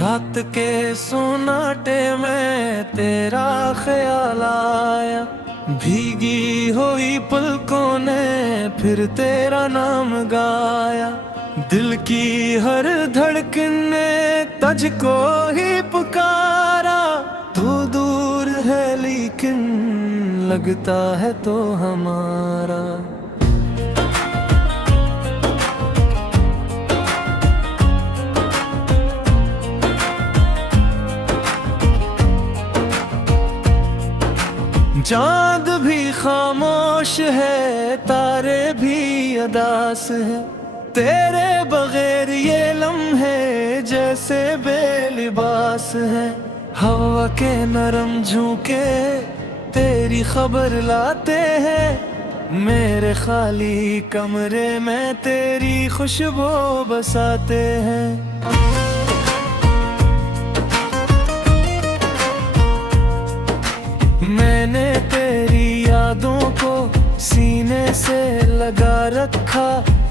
रात के सोनाटे में तेरा ख्याल आया, भीगी हुई पलकों ने फिर तेरा नाम गाया। दिल की हर धड़कन ने तुझको ही पुकारा। तू दूर है लेकिन लगता है तो हमारा। चांद भी खामोश है, तारे भी अदास है, तेरे बगैर ये लम्हे जैसे बेलिबास है। हवा के नरम झोंके तेरी खबर लाते हैं, मेरे खाली कमरे में तेरी खुशबू बसाते हैं। मैंने तेरी यादों को सीने से लगा रखा,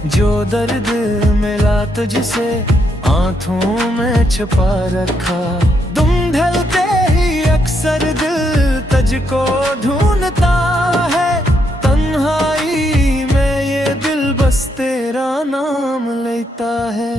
जो दर्द मिला तुझसे आंखों में छुपा रखा। तुम ढलते ही अक्सर दिल तुझको ढूंढता है, तन्हाई में ये दिल बस तेरा नाम लेता है।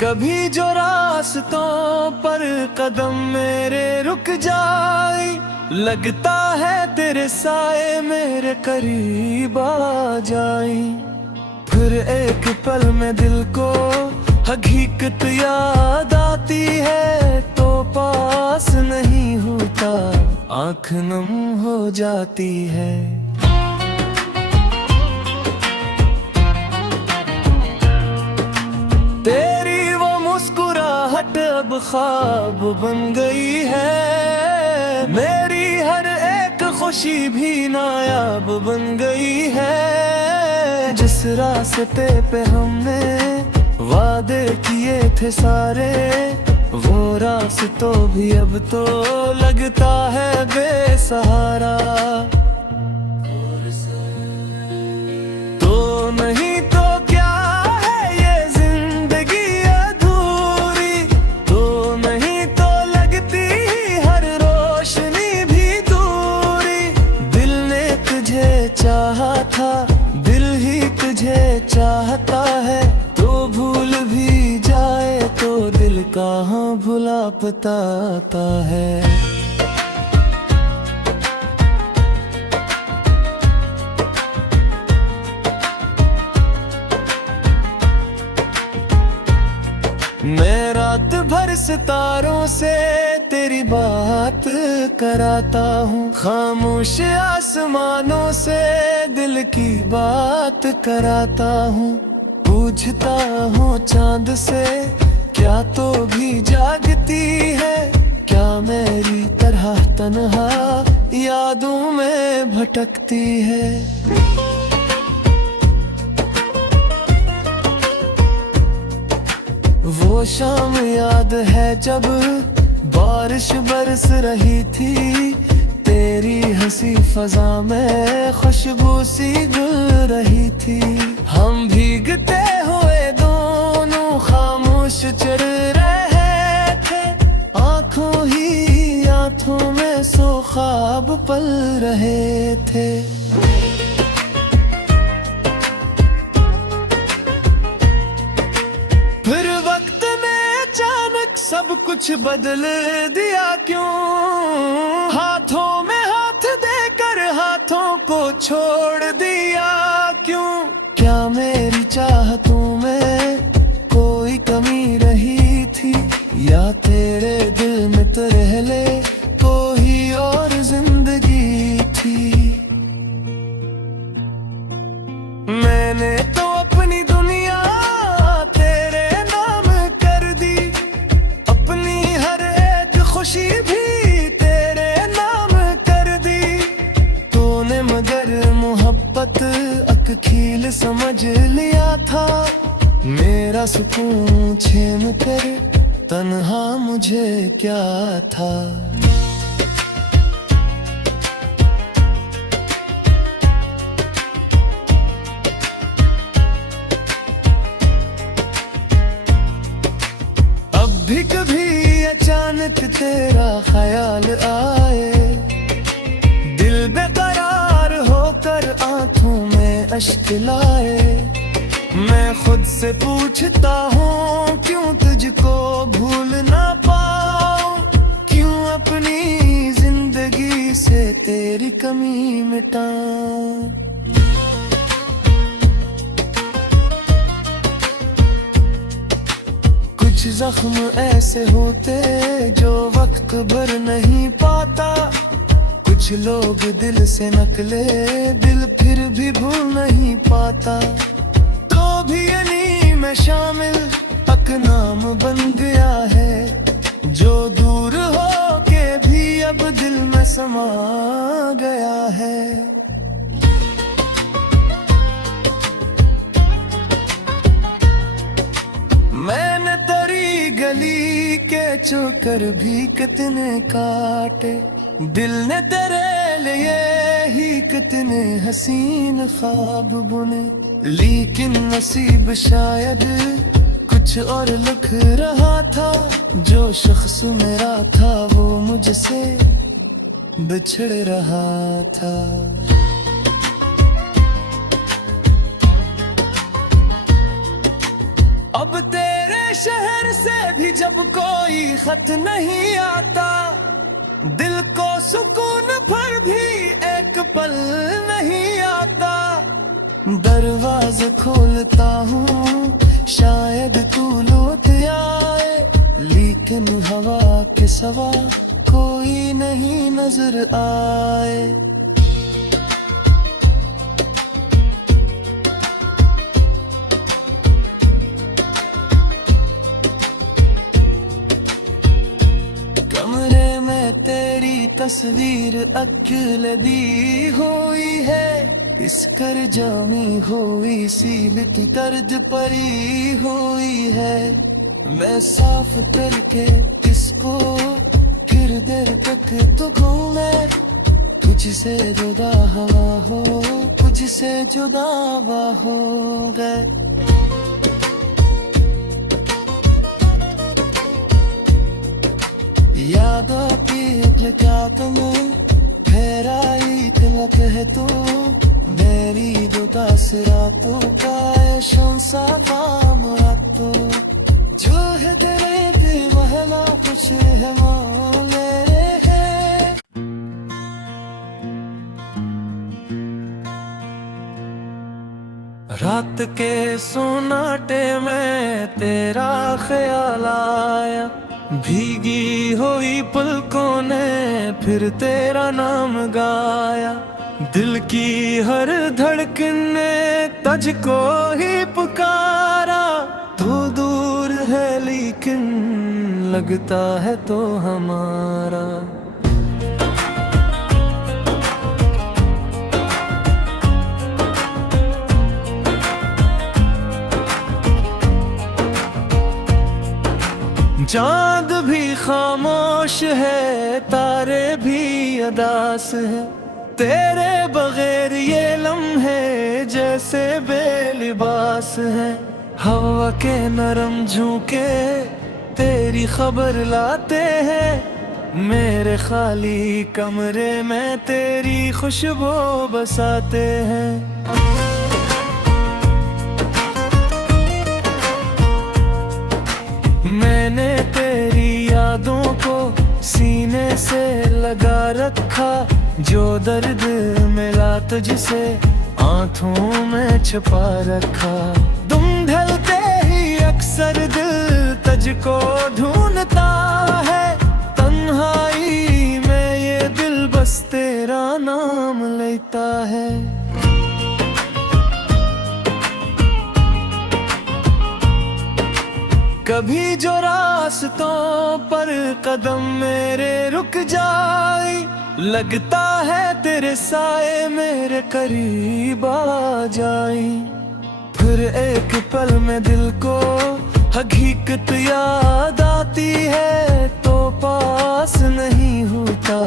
कभी जो रास्तों पर कदम मेरे रुक जाए, लगता है तेरे साए मेरे करीब आ जाए। फिर एक पल में दिल को हकीकत याद आती है, तो पास नहीं होता आँख नम हो जाती है। अब ख्वाब बन गई है, मेरी हर एक खुशी भी नायाब बन गई है। जिस रास्ते पे हमने वादे किए थे सारे, वो रास्तों भी अब तो लगता है बेसहारा। तो नहीं तो क्या है ये जिंदगी अधूरी, तो नहीं तो लगती हर रोशनी भी दूरी। दिल ने तुझे चाहा था, दिल ही तुझे चाहता है, तो भूल भी जाए तो दिल कहाँ भुला पाता है। मैं रात भर सितारों से तेरी बात कराता हूँ, खामोश आसमानों से दिल की बात कराता हूँ। पूछता हूँ चांद से क्या तो भी जागती है, क्या मेरी तरह तन्हा यादों में भटकती है। वो शाम याद है जब बारिश बरस रही थी, तेरी हंसी फजा में खुशबू सी घुल रही थी। हम भीगते हुए दोनों खामोश चल रहे थे, आंखों ही आंखों में सो ख्वाब पल रहे थे। सब कुछ बदल दिया क्यों, हाथों में हाथ देकर हाथों को छोड़ दिया क्यों। क्या मेरी चाहतों में कोई कमी रही थी, या तेरे दिल में पहले कोई और जिंदगी थी। मैंने तो अपनी दुनिया खुशी भी तेरे नाम कर दी, तूने मगर मोहब्बत अखील समझ लिया था। मेरा सुकून छीन कर तन्हा मुझे क्या था। तेरा ख्याल आए। दिल बेकरार होकर आंखों में अश्क लाए। मैं खुद से पूछता हूँ क्यों तुझको भूल ना पाऊं, क्यों अपनी जिंदगी से तेरी कमी मिटाऊं। कुछ जख्म ऐसे होते जो वक्त भर नहीं पाता, कुछ लोग दिल से निकले दिल फिर भी भूल नहीं पाता। तो भी यानी मैं शामिल अक नाम बन गया है, जो दूर हो के भी अब दिल में समा गया है। मैंने तेरी गली के चोकर भी कितने काटे, दिल ने तेरे लिए ही कितने हसीन ख्वाब बुने। लेकिन नसीब शायद कुछ और लिख रहा था, जो शख्स मेरा था वो मुझसे बिछड़ रहा था। अब तेरे शहर से भी जब कोई खत नहीं आता, दिल को सुकून पर भी एक पल नहीं आता। दरवाज़ा खोलता हूँ शायद तू लौट आए, लेकिन हवा के सिवा कोई नहीं नजर आए। कमरे में तेरी तस्वीर अकेले दी हुई है, इस कर जामी हुई सील की कर्ज परी हुई है। मैं साफ करके इसको फिर देर तक तो घूमे, तुझसे जुदा हवा हो तुझसे जुदा हवा हो गए। यादों की मुलाकात में ठहराई तिलक है तू, मेरी दो तासरातों का शंसा काम रातों। जो है तेरे दिल महला खुश है मौले है। रात के सोनाटे में तेरा ख्याल आया, भीगी हुई पलकों ने फिर तेरा नाम गाया। दिल की हर धड़कन ने तुझको ही पुकारा, तू दूर है लेकिन लगता है तो हमारा। चांद भी खामोश है, तारे भी अदास है, तेरे बगैर ये लम्हे जैसे बेलिबास है। हवा के नरम झोंके तेरी खबर लाते हैं, मेरे खाली कमरे में तेरी खुशबू बसाते हैं। मैंने तेरी यादों को सीने से लगा रखा, जो दर्द मिला तुझसे आंखों में छुपा रखा। तुम ढलते ही अक्सर दिल तुझको ढूंढता है, तन्हाई में ये दिल बस तेरा नाम लेता है। कभी जो रास्तों पर कदम मेरे रुक जाए, लगता है तेरे साए मेरे करीब आ जाए। फिर एक पल में दिल को हकीकत याद आती है, तो पास नहीं होता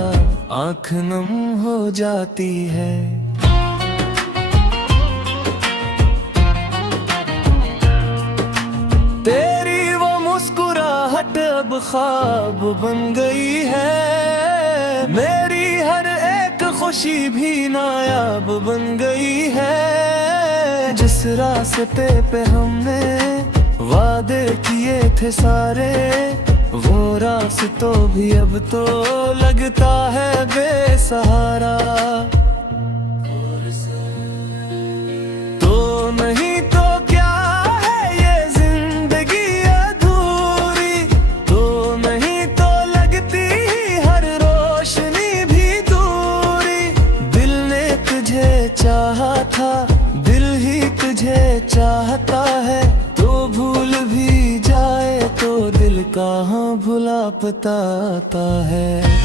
आँख नम हो जाती है। तेरी वो मुस्कुराहट अब ख्वाब बन गई है। मेरी हर एक खुशी भी नायाब बन गई है। जिस रास्ते पे हमने वादे किए थे सारे, वो रास्तों भी अब तो लगता है बेसहारा। तो नहीं तो क्या है ये जिंदगी अधूरी, तो नहीं तो लगती हर रोशनी भी दूरी। दिल ने तुझे चाहा था, दिल ही तुझे चाहता है, तो भूल भी जाए तो दिल कहाँ भुला पाता है।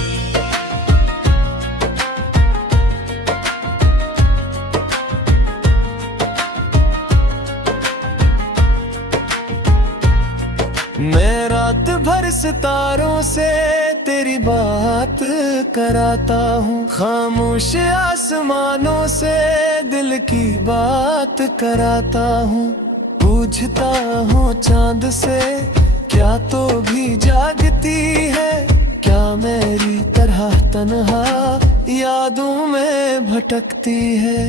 मैं रात भर सितारों से तेरी बात कराता हूँ, खामोश आसमानों से दिल की बात कराता हूँ। पूछता हूँ चांद से क्या तो भी जागती है, क्या मेरी तरह तन्हा यादों में भटकती है।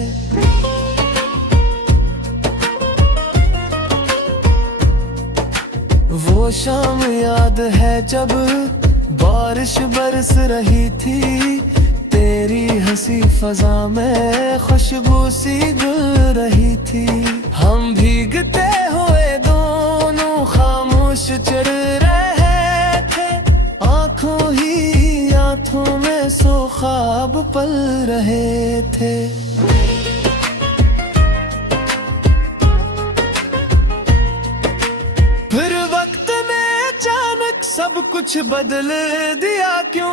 वो शाम याद है जब बारिश बरस रही थी, तेरी हंसी फजा में खुशबू सी घुल रही थी। हम भीगते हुए दोनों खामोश चढ़ रहे थे, आंखों ही आंखों में सो ख्वाब पल रहे थे। सब कुछ बदल दिया क्यों,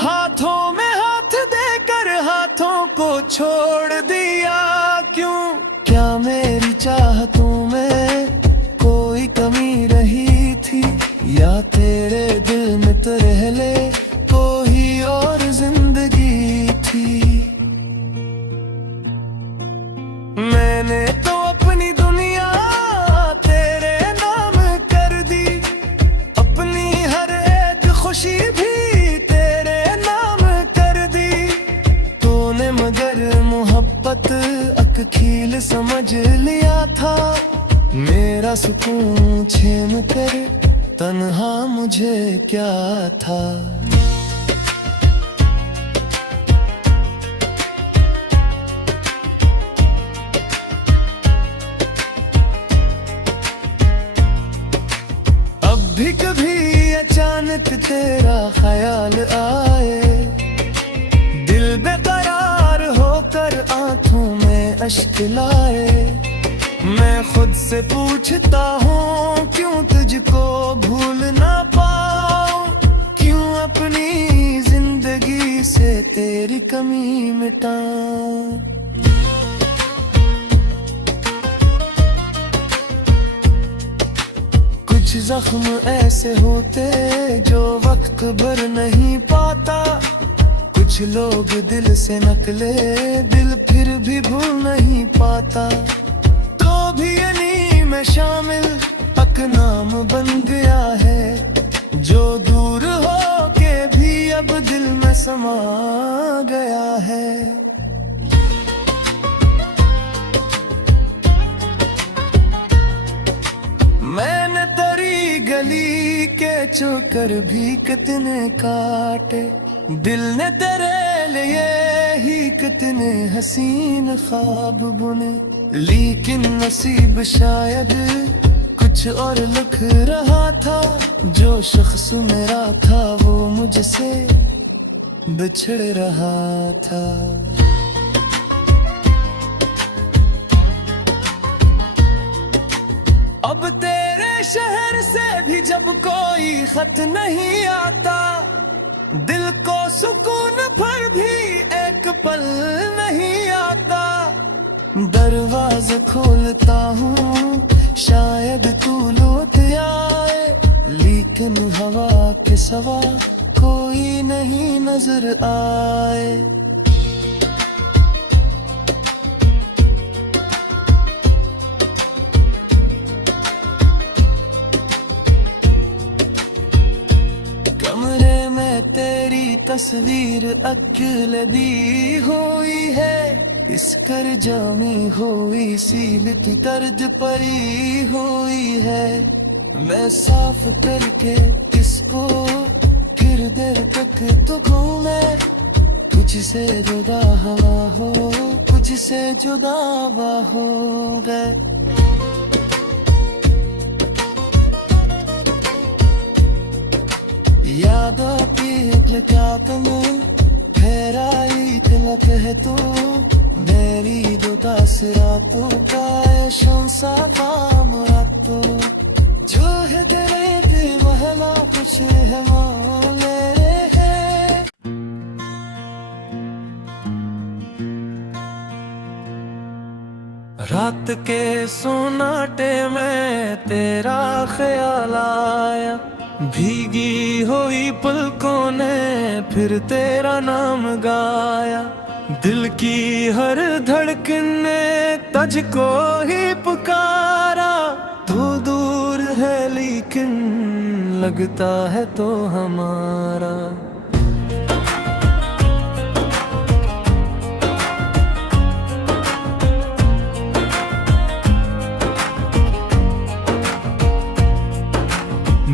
हाथों में हाथ देकर हाथों को छोड़ दिया क्यों। क्या मेरी चाहतों में कोई कमी रही थी, या तेरे दिल में तो पहले कोई और जिंदगी थी। मैंने तो अपनी दुनिया खुशी भी तेरे नाम कर दी। तूने मगर मोहब्बत अखील समझ लिया था, मेरा सुकून छीन कर तन्हा मुझे क्या था। अब भी कभी अचानक तेरा ख्याल आए, दिल बेकरार होकर आंखों में अश्क लाए। मैं खुद से पूछता हूँ क्यों तुझको भूल ना पाऊं, क्यों अपनी जिंदगी से तेरी कमी मिटाऊं। कुछ जख्म ऐसे होते जो वक्त भर नहीं पाता, कुछ लोग दिल से नकले दिल फिर भी भूल नहीं पाता। तो भी यानी में शामिल अक नाम बन गया है, जो दूर हो के भी अब दिल में समा गया है। मैंने तेरी गली के चोकर भी कितने काटे, दिल ने तेरे लिए ही कितने हसीन ख्वाब बुने। लेकिन नसीब शायद कुछ और लिख रहा था, जो शख्स मेरा था वो मुझसे बिछड़ रहा था। अब तेरे शहर से भी जब कोई खत नहीं आता, दिल को सुकून पर भी एक पल नहीं आता। दरवाज़ा खोलता हूँ शायद तू लौट आए, लेकिन हवा के सिवा कोई नहीं नजर आए। तस्वीर अक्ल दी हुई है, इस कर जामी हुई सील की तर्ज पड़ी हुई है। मैं साफ करके किसको फिर देर तक तो घूमे, तुझसे जुदा हवा हो, तुझसे जुदा हवा हो गए। याद आती है क्या तुम ठहराई तिलक है तू, मेरी दो तासरातों का शंसा था मुराद, जो है तेरे के महला कुछ है मौले है। रात के सोनाटे में तेरा ख्याल आया, भीगी हुई पलकों ने फिर तेरा नाम गाया। दिल की हर धड़कन ने तुझको ही पुकारा, तू दूर है लेकिन लगता है तो हमारा।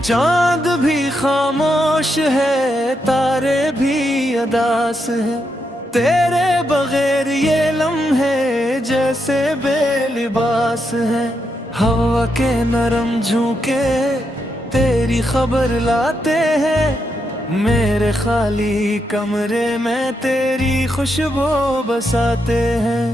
चांद भी खामोश है, तारे भी अदास है, तेरे बगैर ये लम्हे जैसे बेलिबास है। हवा के नरम झोंके तेरी खबर लाते हैं, मेरे खाली कमरे में तेरी खुशबू बसाते हैं।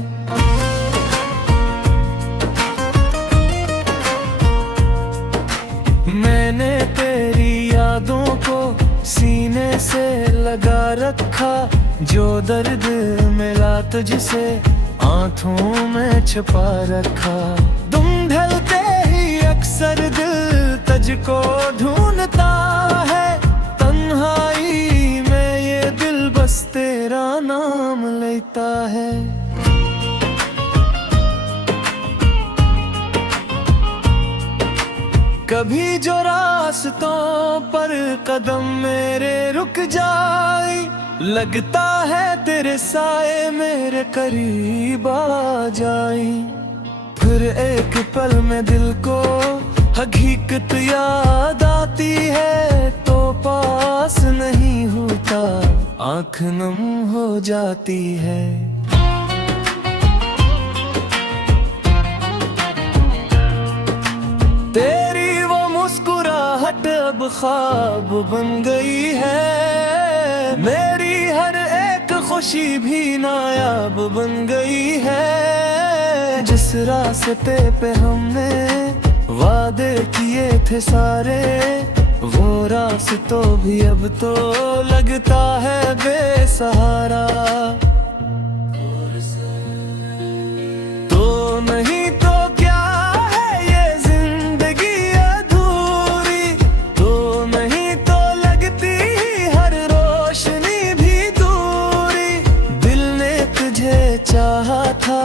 मैंने तेरी यादों को सीने से लगा रखा, जो दर्द मिला तुझसे आंखों में छुपा रखा। तुम ढलते ही अक्सर दिल तुझको ढूंढता है, तन्हाई में ये दिल बस तेरा नाम लेता है। कभी जो रास्तों पर कदम मेरे रुक जाए, लगता है तेरे साए मेरे करीब आ जाए। फिर एक पल में दिल को हकीकत याद आती है, तो पास नहीं होता आँख नम हो जाती है। तेरी अब ख्वाब बन गई है, मेरी हर एक खुशी भी नायाब बन गई है। जिस रास्ते पे हमने वादे किए थे सारे, वो रास्तों भी अब तो लगता है बेसहारा। तो नहीं तो क्या है ये जिंदगी अधूरी, तो नहीं तो लगती हर रोशनी भी दूरी। दिल ने तुझे चाहा था,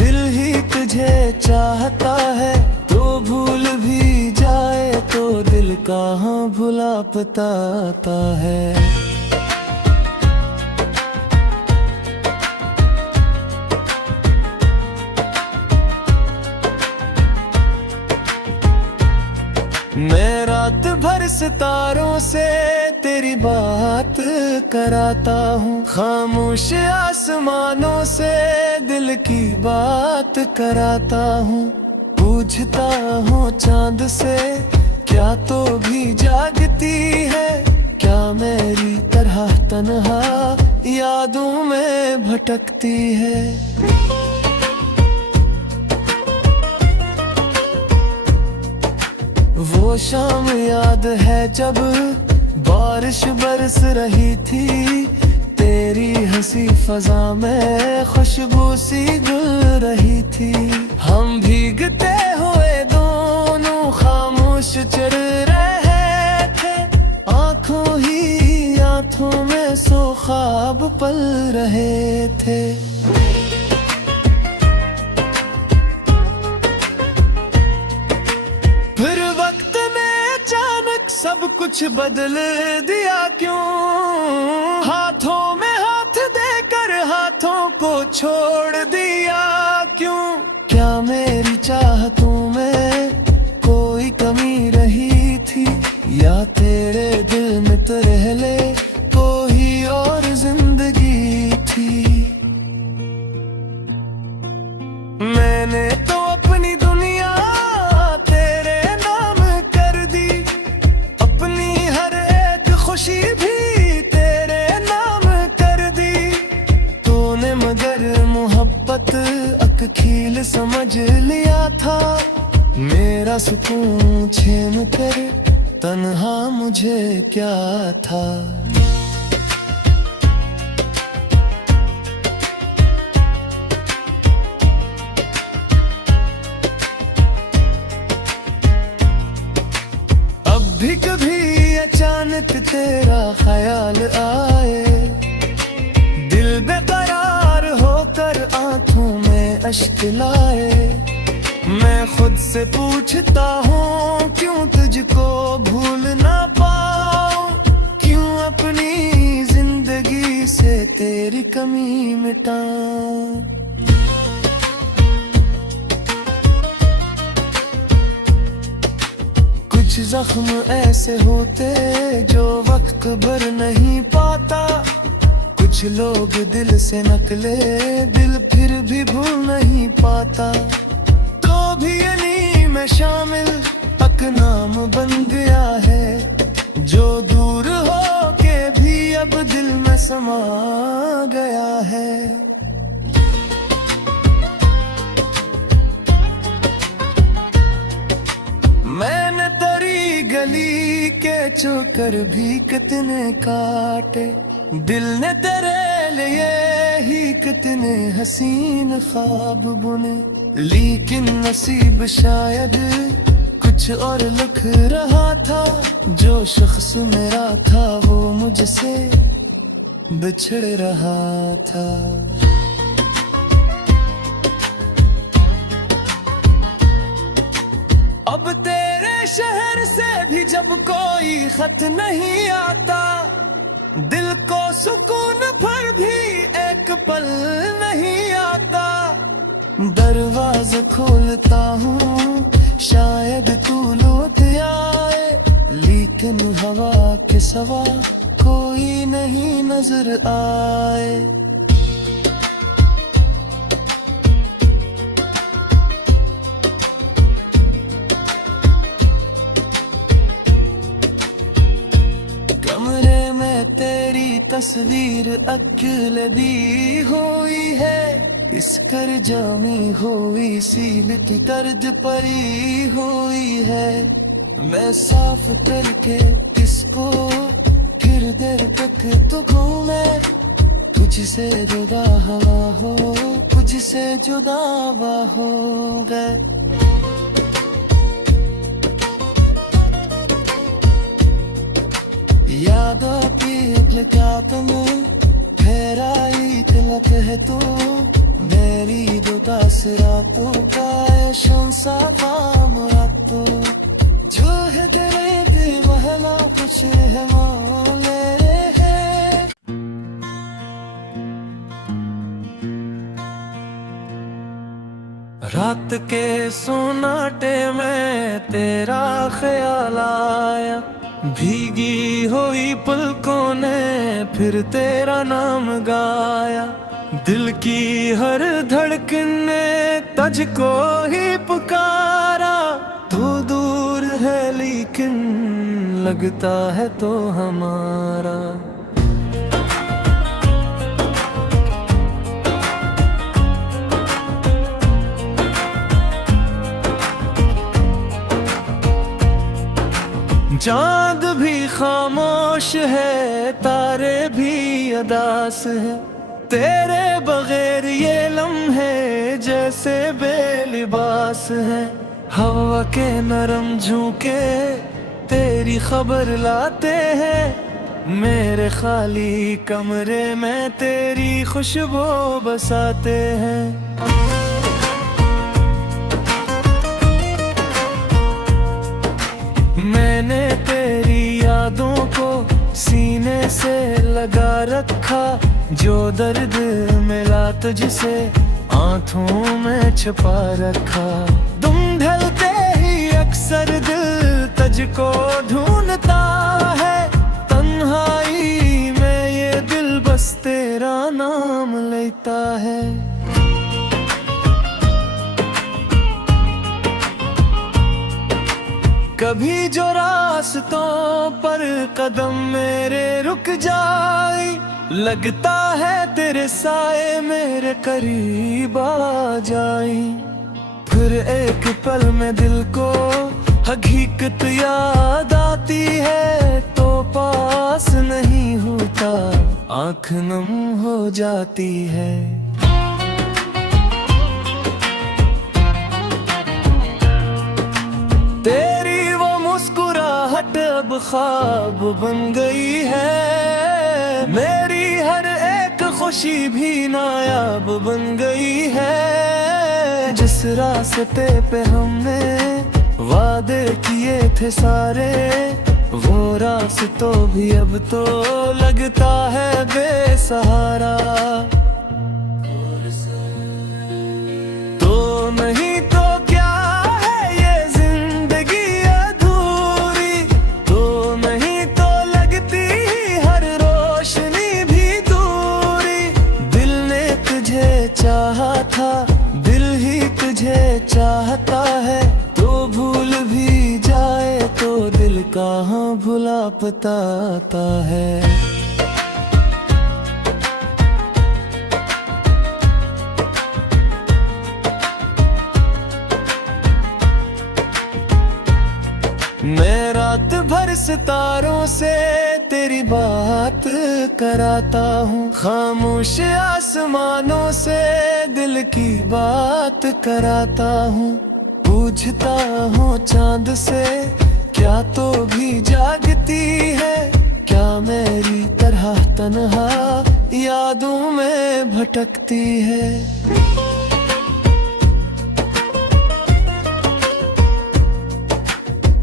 दिल ही तुझे चाहता है, तो भूल भी जाए तो दिल कहाँ भुला पाता है। मैं रात भर सितारों से तेरी बात कराता हूँ, खामोश आसमानों से दिल की बात कराता हूँ। पूछता हूँ चांद से क्या तो भी जागती है, क्या मेरी तरह तन्हा यादों में भटकती है। वो शाम याद है जब बारिश बरस रही थी, तेरी हंसी फजा में खुशबू सी घुल रही थी। हम भीगते हुए दोनों खामोश चल रहे थे, आंखों ही आंखों में सो ख्वाब पल रहे थे। फिर वक्त में अचानक सब कुछ बदल दिया क्यों? हाथों में हाथ देकर हाथों को छोड़ दिया क्यों? क्या मेरी चाहतों में कोई कमी रही थी, या तेरे दिल में तो पहले कोई और जिंदगी थी? मैंने तो अपनी दुनिया तेरे नाम कर दी, अपनी हर एक खुशी भी तेरे नाम कर दी। तूने मगर मोहब्बत अखील समझ लिया था, मेरा सुकून छीन कर तन्हा मुझे क्या था? अब भी कभी अचानक तेरा ख्याल आए, दिल बेकरार होकर आंखों में अश्क लाए, मैं खुद से पूछता हूँ क्यों तुझको भूल ना पाऊं, क्यों अपनी जिंदगी से तेरी कमी मिटाऊं? कुछ जख्म ऐसे होते जो वक्त भर नहीं पाता, कुछ लोग दिल से निकले दिल फिर भी भूल नहीं पाता। तो भी यानी मैं शामिल अक नाम बन गया है, जो दूर हो के भी अब दिल में समा गया है। मैंने तेरी गली के चक्कर भी कितने काटे, दिल ने तेरे लिए ही कितने हसीन ख्वाब बुने, लेकिन नसीब शायद कुछ और लिख रहा था। जो शख्स मेरा था वो मुझसे बिछड़ रहा था। अब तेरे शहर से भी जब कोई खत नहीं आता, दिल को सुकून पर भी एक पल नहीं आता। दरवाजा खोलता हूँ शायद तू लौट आए, लेकिन हवा के सिवा कोई नहीं नजर आए। कमरे में तेरी तस्वीर अकेले दी हुई है, इस कर जामी हुई सील की तर्ज परी हुई है। मैं साफ करके इसको फिर देर तक तो घूमे, तुझसे जुदा हवा हो तुझसे जुदा हवा हो गए। यादों की लकात में ठहराई तिलक है तू, मेरी दो रातों का शंसा काम तो, जो है तेरे दिल महला खुश है मौले है। रात के सोनाटे में तेरा ख्याल आया, भीगी हुई पलकों ने फिर तेरा नाम गाया। दिल की हर धड़कन ने तुझको ही पुकारा, तू दूर है लेकिन लगता है तो हमारा। चांद भी खामोश है, तारे भी अदास है, तेरे बगैर ये लम्हे जैसे बेलिबास है। हवा के नरम झोंके तेरी खबर लाते हैं, मेरे खाली कमरे में तेरी खुशबू बसाते हैं। मैंने तेरी सीने से लगा रखा, जो दर्द मिला तुझसे आंखों में छुपा रखा। तुम ढलते ही अक्सर दिल तुझको ढूंढता है, तन्हाई में ये दिल बस तेरा नाम लेता है। कभी जो रास्तों पर कदम मेरे रुक जाए, लगता है तेरे साए मेरे करीब आ जाए। फिर एक पल में दिल को हकीकत याद आती है, तो पास नहीं होता आँख नम हो जाती है। तेरी वो मुस्कुराहट अब ख्वाब बन गई है, मेरी हर एक खुशी भी नायाब बन गई है। जिस रास्ते पे हमने वादे किए थे सारे, वो रास्तों भी अब तो लगता है बेसहारा। तो नहीं तो क्या है ये जिंदगी अधूरी, तो नहीं तो लगती हर रोशनी भी दूरी। दिल ने तुझे चाहा था, दिल ही तुझे चाहता है, तो भूल भी जाए तो दिल कहाँ भुला पाता है। मैं रात भर सितारों से तेरी बात कराता हूँ, खामोश आसमानों से दिल की बात कराता हूँ। पूछता हूँ चांद से क्या तो भी जागती है, क्या मेरी तरह तन्हा यादों में भटकती है।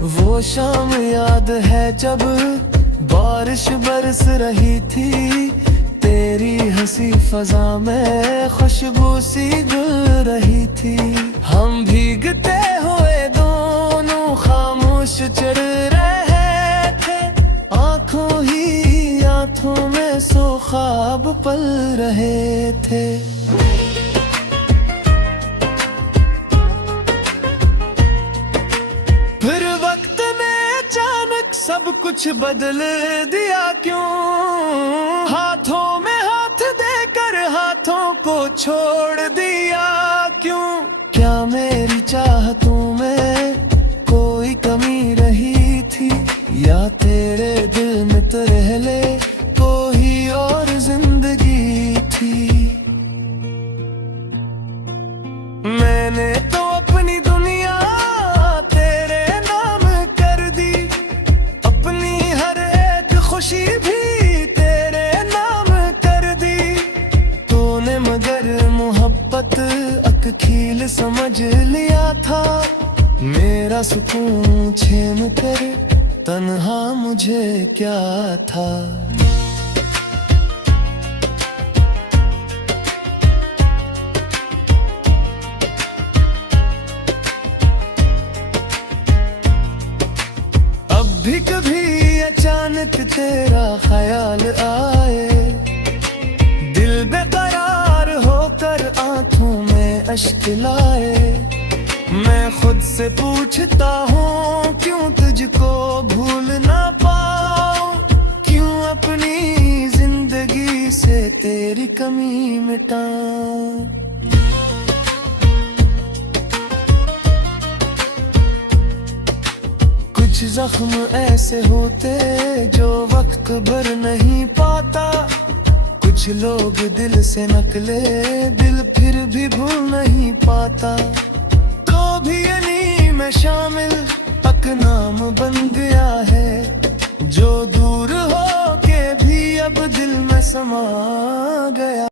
वो शाम याद है जब बारिश बरस रही थी, तेरी हंसी फजा में खुशबू सी घुल रही थी। हम भीगते हुए दोनों खामोश चल रहे थे, आंखों ही आंखों में सो ख्वाब पल रहे थे। फिर वक्त ने अचानक सब कुछ बदल दिया क्यों, हाथों में हाथ देकर हाथों को छोड़ दिया क्यों। क्या मेरी चाहतों में कोई कमी रही थी, या तेरे दिल में तो पहले कोई और जिंदगी थी। मैंने तो अपनी दुनिया तेरे नाम कर दी, अपनी हर एक खुशी भी तेरे नाम कर दी। तूने मगर मोहब्बत अखील समझ लिया था, मेरा सुकून छीन कर तन्हा मुझे क्या था। भी कभी अचानक तेरा ख्याल आए, दिल बेकरार होकर आंखों में अश्क लाए। मैं खुद से पूछता हूँ क्यों तुझको भूल ना पाऊं, क्यों अपनी जिंदगी से तेरी कमी मिटाऊं। कुछ जख्म ऐसे होते जो वक्त भर नहीं पाता, कुछ लोग दिल से निकले दिल फिर भी भूल नहीं पाता। तो भी यानी मैं शामिल अक नाम बन गया है, जो दूर हो के भी अब दिल में समा गया।